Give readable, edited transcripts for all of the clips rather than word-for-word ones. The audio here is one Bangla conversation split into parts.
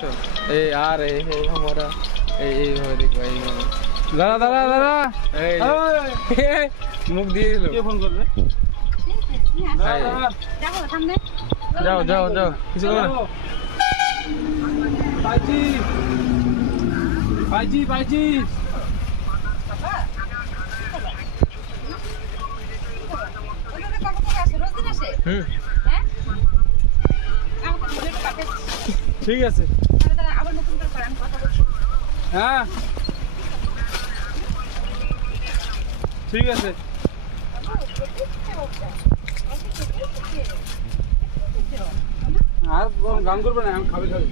দেখছো এই আর এই আমরা এইভাবে দেখবো এইভাবে দাঁড়া দাঁড়া দাঁড়া এই মুখ দিয়ে দিল কে ফোন করবে যাও যাও যাও কিছু করো না পাইছি পাইছি পাইছি ঠিক আছে হ্যাঁ ঠিক আছে আর গান করবে না খাবে খাবে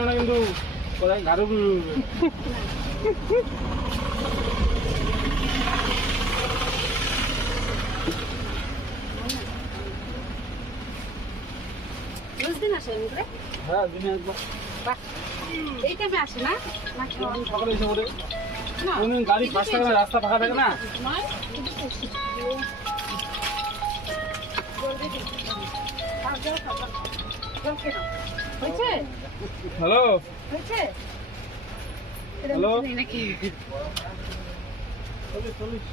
না কিন্তু গাড়ি হ্যাঁ দিনে একবার এই টাইমে আসে না সকালে এসে পড়ে কোনদিন গাড়ি ফাঁস থাকে না রাস্তা ফাঁকা থাকে না হ্যালো হ্যালো নাকি চল্লিশ